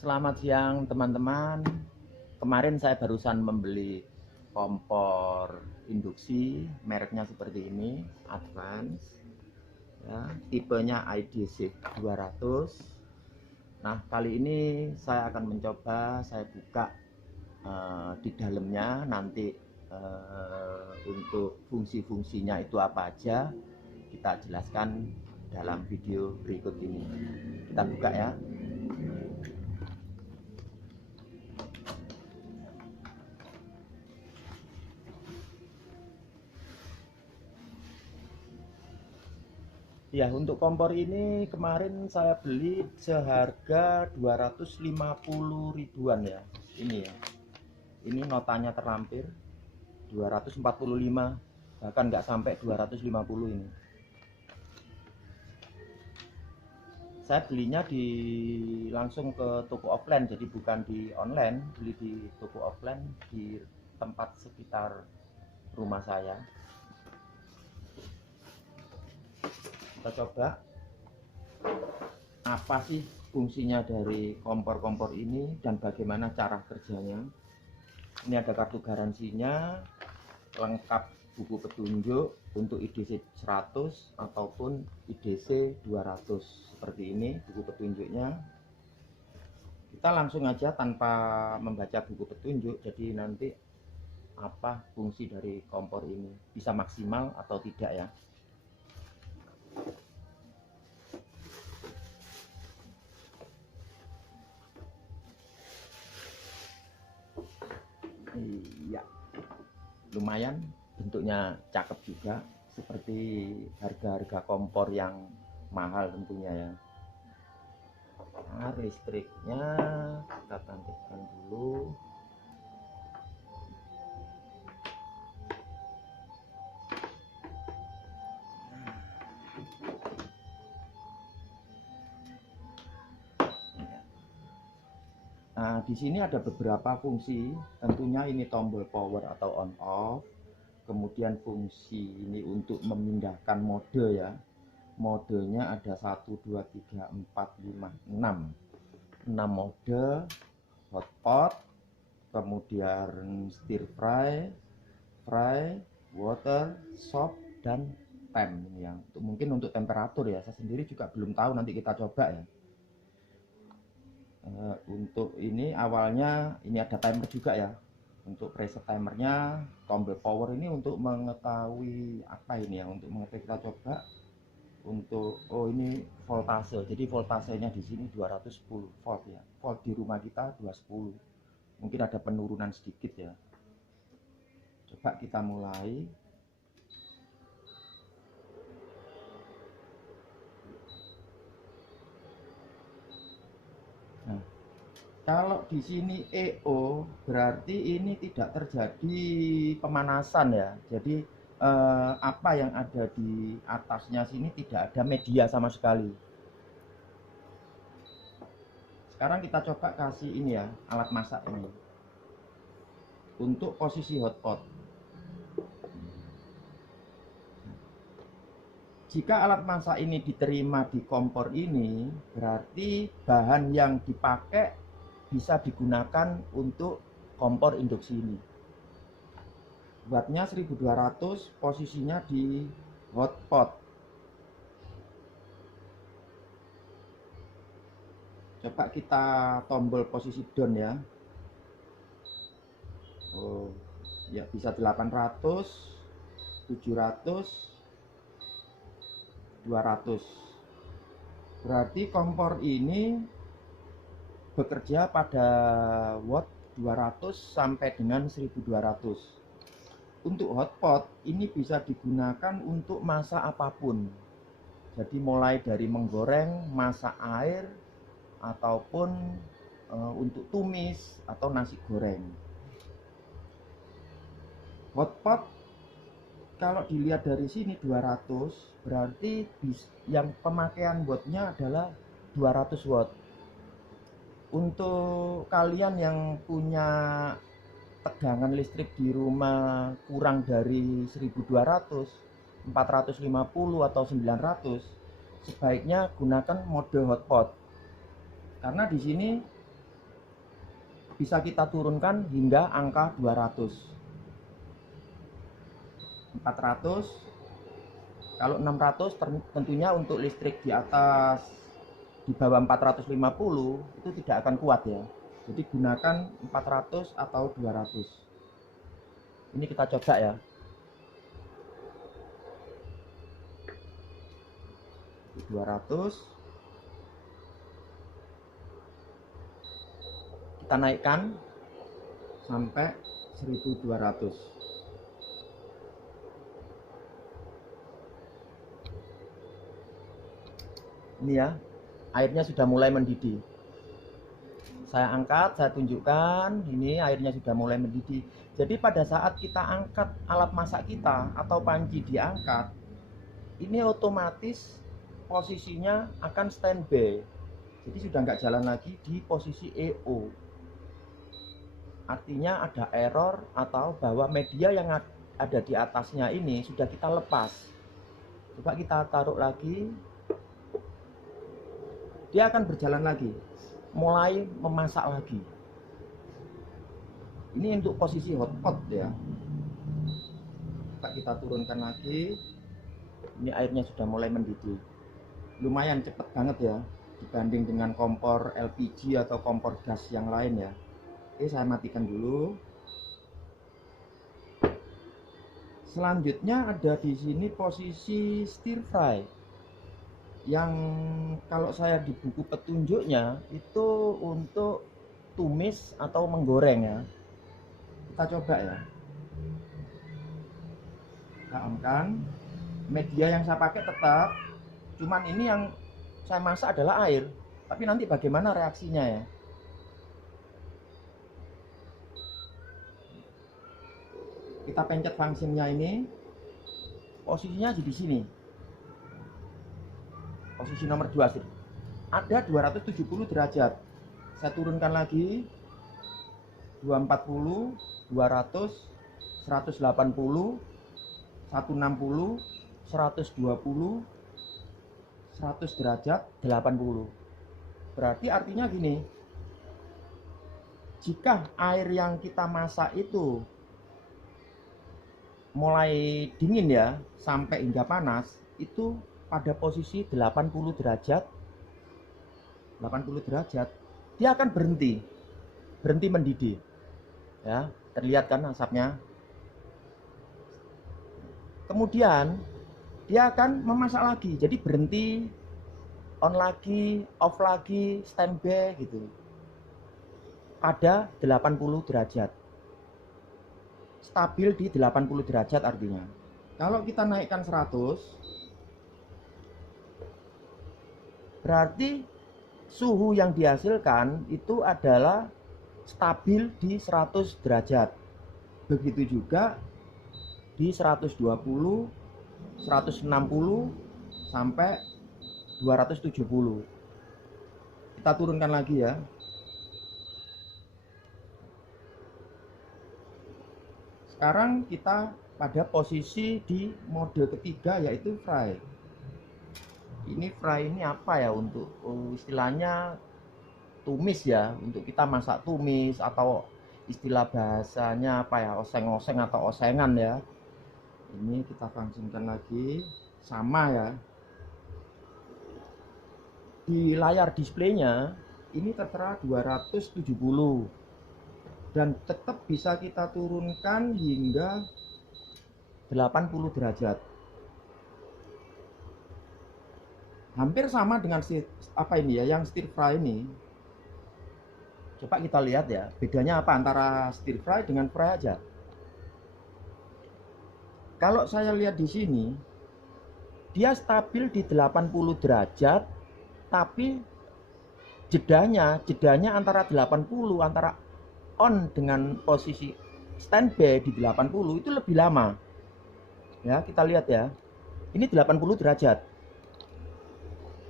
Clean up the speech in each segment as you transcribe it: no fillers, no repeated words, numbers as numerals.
Selamat siang teman-teman. Kemarin saya barusan membeli kompor induksi, mereknya seperti ini, Advance. Ya, tipenya IDC 200. Nah, kali ini saya akan mencoba, saya buka di dalamnya nanti untuk fungsi-fungsinya itu apa aja kita jelaskan dalam video berikut ini. Kita buka ya. Ya, untuk kompor ini kemarin saya beli seharga 250 ribuan ya. Ini ya. Ini notanya terlampir 245, bahkan nggak sampai 250 ini. Saya belinya langsung ke toko offline, jadi bukan di online, beli di toko offline di tempat sekitar rumah saya. Kita coba apa sih fungsinya dari kompor-kompor ini dan bagaimana cara kerjanya. Ini ada kartu garansinya, lengkap buku petunjuk untuk IDC 100 ataupun IDC 200. Seperti ini buku petunjuknya. Kita langsung aja tanpa membaca buku petunjuk, jadi nanti apa fungsi dari kompor ini, bisa maksimal atau tidak ya. Iya, lumayan bentuknya cakep juga, seperti harga-harga kompor yang mahal tentunya ya. Nah, listriknya kita tancapkan dulu. Nah, di sini ada beberapa fungsi. Tentunya ini tombol power atau on off. Kemudian fungsi ini untuk memindahkan mode ya. Modenya ada 1, 2, 3, 4, 5, 6. 6 mode. Hotpot, kemudian stir fry, water, soft, dan temp ini ya. Mungkin untuk temperatur ya. Saya sendiri juga belum tahu, nanti kita coba ya. Untuk ini awalnya ini ada timer juga ya. Untuk preset timernya, tombol power ini untuk mengetahui apa ini ya, untuk mengetahui, kita coba untuk ini voltase. Jadi voltasenya di sini 210 volt ya. Volt di rumah kita 210. Mungkin ada penurunan sedikit ya. Coba kita mulai. Nah, kalau di sini EO berarti ini tidak terjadi pemanasan ya. Jadi apa yang ada di atasnya sini tidak ada media sama sekali. Sekarang kita coba kasih ini ya, alat masak ini untuk posisi hotpot. Jika alat masak ini diterima di kompor ini, berarti bahan yang dipakai bisa digunakan untuk kompor induksi ini. Wattnya 1200, posisinya di hotpot. Coba kita tombol posisi down ya. Oh, ya bisa 800, 700, 200. Berarti kompor ini bekerja pada watt 200 sampai dengan 1200. Untuk hotpot ini bisa digunakan untuk masak apapun. Jadi mulai dari menggoreng, masak air, ataupun untuk tumis atau nasi goreng. Hotpot kalau dilihat dari sini 200, berarti yang pemakaian wattnya adalah 200 watt. Untuk kalian yang punya tegangan listrik di rumah kurang dari 1200, 450 atau 900, sebaiknya gunakan mode hotpot. Karena di sini bisa kita turunkan hingga angka 200. 400. Kalau 600 tentunya untuk listrik di atas, di bawah 450 itu tidak akan kuat ya. Jadi gunakan 400 atau 200. Ini kita coba ya. Di 200 kita naikkan sampai 1200. Ini ya, airnya sudah mulai mendidih. Saya angkat, saya tunjukkan, ini airnya sudah mulai mendidih. Jadi pada saat kita angkat alat masak kita atau panci diangkat, ini otomatis posisinya akan standby. Jadi sudah nggak jalan lagi di posisi EO. Artinya ada error atau bahwa media yang ada di atasnya ini sudah kita lepas. Coba kita taruh lagi. Dia akan berjalan lagi, mulai memasak lagi. Ini untuk posisi hot pot ya. Kita turunkan lagi. Ini airnya sudah mulai mendidih. Lumayan cepat banget ya dibanding dengan kompor LPG atau kompor gas yang lain ya. Oke, saya matikan dulu. Selanjutnya ada di sini posisi stir fry, yang kalau saya di buku petunjuknya itu untuk tumis atau menggoreng ya. Kita coba ya. Kita on-kan. Media yang saya pakai tetap, cuman ini yang saya masak adalah air. Tapi nanti bagaimana reaksinya ya. Kita pencet functionnya ini. Posisinya di sini. Posisi nomor 2 sih. Ada 270 derajat. Saya turunkan lagi. 240, 200, 180, 160, 120, 100 derajat, 80. Berarti artinya gini. Jika air yang kita masak itu mulai dingin ya, sampai hingga panas, itu pada posisi 80 derajat, dia akan berhenti mendidih ya. Terlihat kan asapnya. Kemudian dia akan memasak lagi, jadi berhenti, on lagi, off lagi, standby gitu pada 80 derajat, stabil di 80 derajat. Artinya kalau kita naikkan 100, berarti suhu yang dihasilkan itu adalah stabil di 100 derajat. Begitu juga di 120, 160 sampai 270. Kita turunkan lagi ya. Sekarang kita pada posisi di mode ketiga, yaitu fry. Ini fry ini apa ya, untuk istilahnya tumis ya, untuk kita masak tumis, atau istilah bahasanya apa ya, oseng-oseng atau osengan ya. Ini kita fungsikan lagi, sama ya. Di layar displaynya ini tertera 270 dan tetap bisa kita turunkan hingga 80 derajat. Hampir sama dengan apa ini ya, yang stir fry ini. Coba kita lihat ya, bedanya apa antara stir fry dengan fry aja. Kalau saya lihat di sini, dia stabil di 80 derajat, tapi jedanya antara 80, antara on dengan posisi standby di 80 itu lebih lama. Ya, kita lihat ya. Ini 80 derajat.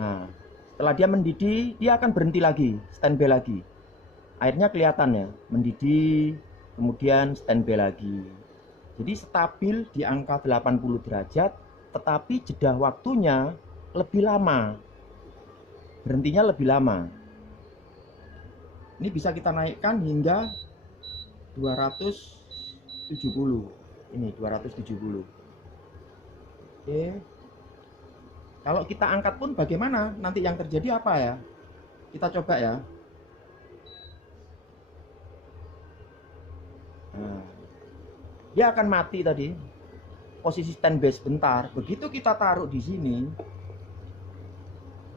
Nah, setelah dia mendidih, dia akan berhenti lagi, standby lagi. Airnya kelihatan ya, mendidih, kemudian standby lagi. Jadi stabil di angka 80 derajat, tetapi jeda waktunya lebih lama. Berhentinya lebih lama. Ini bisa kita naikkan hingga 270. Ini 270. Oke. Kalau kita angkat pun bagaimana? Nanti yang terjadi apa ya? Kita coba ya. Nah, dia akan mati tadi. Posisi standby sebentar. Begitu kita taruh di sini,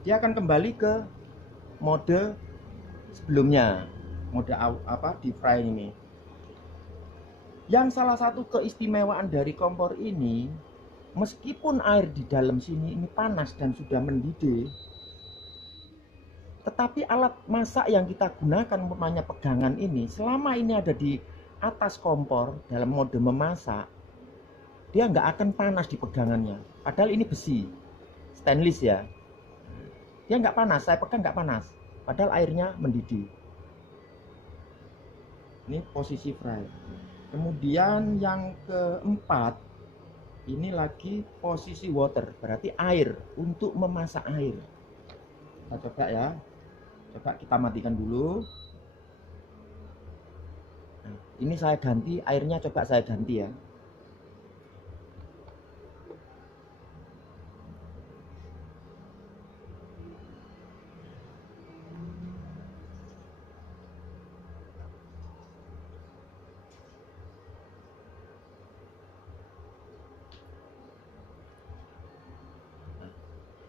dia akan kembali ke mode sebelumnya, mode deep fry ini. Yang salah satu keistimewaan dari kompor ini, meskipun air di dalam sini ini panas dan sudah mendidih, tetapi alat masak yang kita gunakan umpamanya pegangan ini, selama ini ada di atas kompor dalam mode memasak, dia nggak akan panas di pegangannya. Padahal ini besi, stainless ya. Dia nggak panas, saya pegang nggak panas. Padahal airnya mendidih. Ini posisi fry. Kemudian yang keempat, ini lagi posisi water, berarti air, untuk memasak air. Kita coba ya. Coba kita matikan dulu. Nah, ini saya ganti airnya, coba saya ganti ya.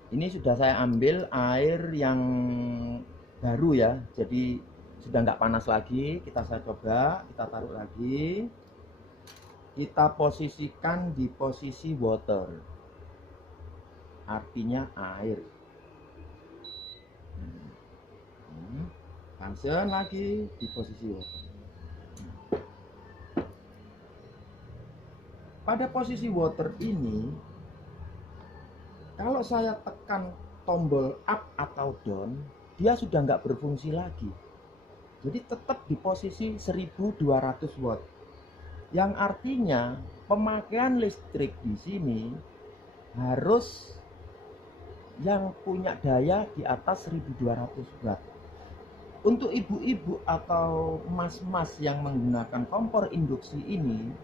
Ini sudah saya ambil air yang baru ya, jadi sudah nggak panas lagi. Saya coba, kita taruh lagi, kita posisikan di posisi water, artinya air. Pansen lagi di posisi water. Pada posisi water ini, kalau saya tekan tombol up atau down, dia sudah nggak berfungsi lagi. Jadi tetap di posisi 1200 watt. Yang artinya pemakaian listrik di sini harus yang punya daya di atas 1200 watt. Untuk ibu-ibu atau mas-mas yang menggunakan kompor induksi ini,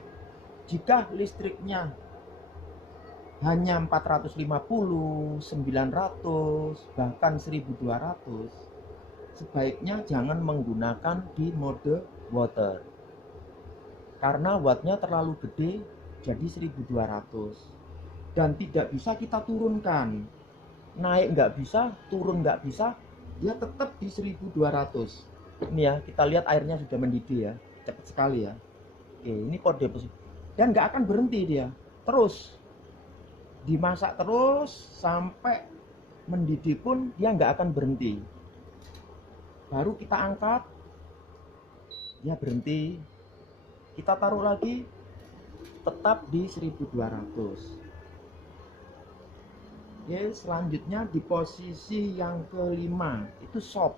jika listriknya hanya 450, 900, bahkan 1200, sebaiknya jangan menggunakan di mode water. Karena wattnya terlalu gede, jadi 1200. Dan tidak bisa kita turunkan. Naik nggak bisa, turun nggak bisa, dia tetap di 1200. Ini ya, kita lihat airnya sudah mendidih ya, cepat sekali ya. Oke, ini kode positif. Dan nggak akan berhenti dia, terus dimasak terus sampai mendidih pun dia nggak akan berhenti. Baru kita angkat, dia berhenti. Kita taruh lagi, tetap di 1200. Oke, selanjutnya di posisi yang kelima, itu sop.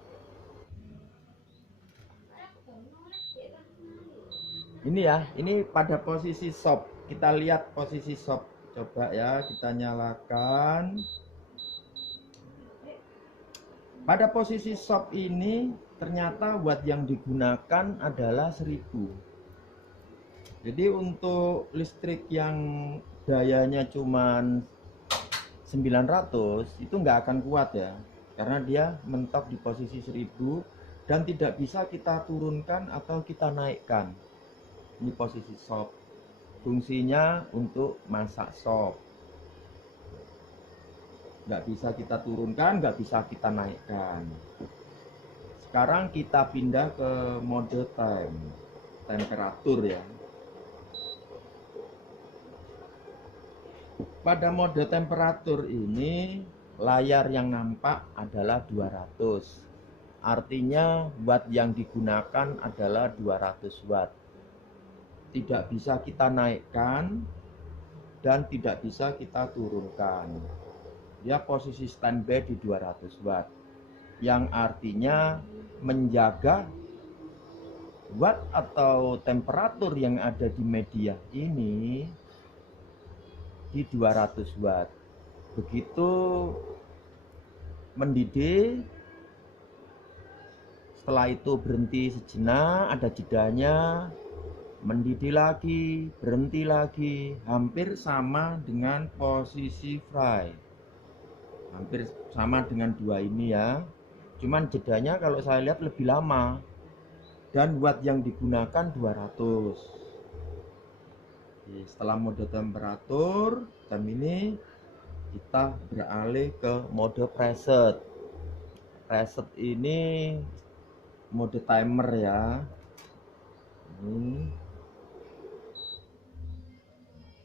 Ini ya, ini pada posisi sop. Kita lihat posisi sop. Coba ya, kita nyalakan. Pada posisi sop ini ternyata watt yang digunakan adalah 1000. Jadi untuk listrik yang dayanya cuman 900 itu nggak akan kuat ya, karena dia mentok di posisi 1000 dan tidak bisa kita turunkan atau kita naikkan. Ini posisi sop, fungsinya untuk masak sop, nggak bisa kita turunkan, nggak bisa kita naikkan. Sekarang kita pindah ke mode temperatur ya. Pada mode temperatur ini layar yang nampak adalah 200. Artinya watt yang digunakan adalah 200 watt. Tidak bisa kita naikkan dan tidak bisa kita turunkan. Dia posisi standby di 200 watt. Yang artinya menjaga watt atau temperatur yang ada di media ini di 200 watt. Begitu mendidih, Setelah itu berhenti sejenak, ada jedanya, mendidih lagi, berhenti lagi, hampir sama dengan posisi fry, hampir sama dengan dua ini ya, cuman jedanya kalau saya lihat lebih lama, dan watt yang digunakan 200. Setelah mode temperatur ini kita beralih ke mode preset. Preset ini mode timer ya.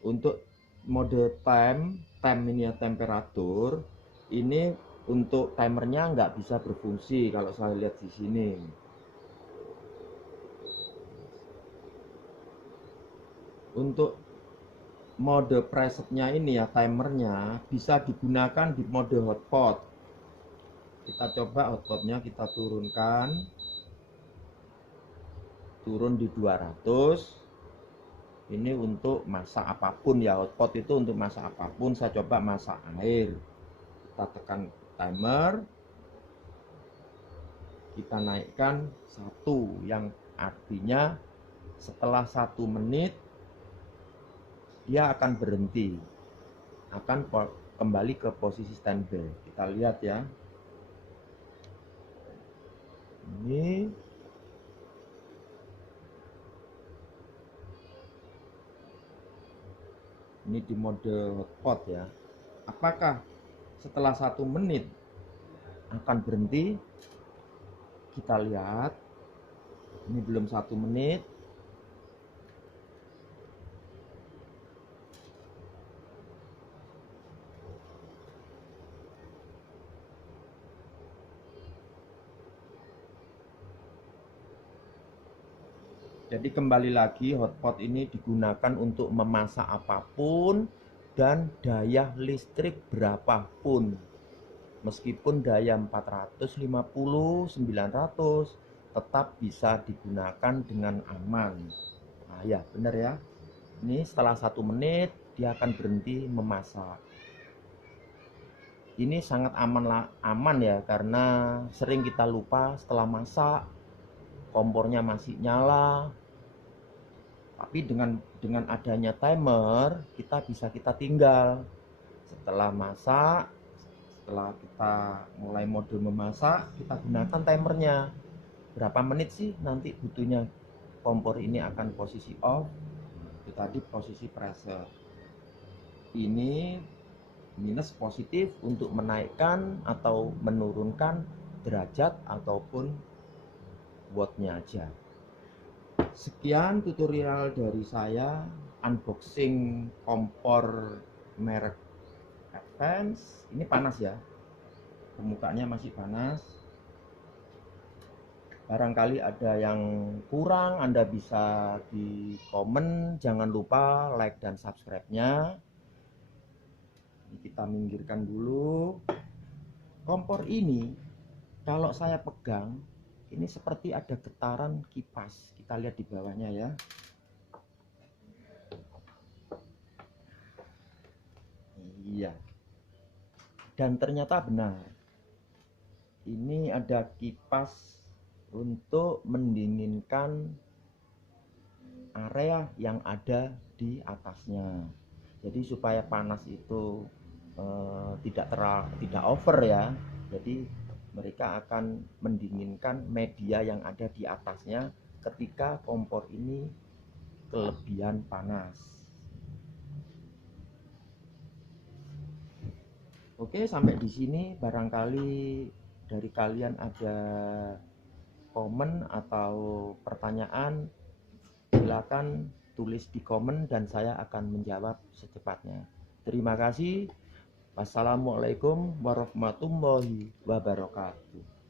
Untuk mode time ini ya, temperatur ini untuk timernya nggak bisa berfungsi kalau saya lihat di sini. Untuk mode presetnya ini ya, timernya bisa digunakan di mode hotpot. Kita coba hotpotnya, kita turunkan, turun di 200. Ini untuk masak apapun ya, hotpot itu untuk masak apapun. Saya coba masak air, kita tekan timer, kita naikkan 1, yang artinya setelah 1 menit dia akan berhenti, akan kembali ke posisi standby. Kita lihat ya, ini di mode hotpot ya. Apakah setelah 1 menit akan berhenti? Kita lihat, ini belum 1 menit. Jadi kembali lagi, hotpot ini digunakan untuk memasak apapun dan daya listrik berapapun. Meskipun daya 450, 900 tetap bisa digunakan dengan aman. Nah ya benar ya, ini setelah 1 menit dia akan berhenti memasak. Ini sangat aman ya, karena sering kita lupa setelah masak kompornya masih nyala. Tapi dengan adanya timer, kita tinggal setelah masak, setelah kita mulai mode memasak, kita gunakan timernya. Berapa menit sih nanti butuhnya kompor ini akan posisi off. Itu tadi posisi preset. Ini minus positif untuk menaikkan atau menurunkan derajat ataupun wattnya aja. Sekian tutorial dari saya, unboxing kompor merek Advance. Ini panas ya, permukaannya masih panas. Barangkali ada yang kurang, Anda bisa di komen. Jangan lupa like dan subscribe-nya. Kita minggirkan dulu. Kompor ini kalau saya pegang, ini seperti ada getaran kipas. Kita lihat di bawahnya ya. Iya. Dan ternyata benar. Ini ada kipas untuk mendinginkan area yang ada di atasnya. Jadi supaya panas itu tidak over ya. Jadi mereka akan mendinginkan media yang ada di atasnya ketika kompor ini kelebihan panas. Oke, sampai di sini. Barangkali dari kalian ada komen atau pertanyaan, silakan tulis di komen dan saya akan menjawab secepatnya. Terima kasih. Wassalamualaikum warahmatullahi wabarakatuh.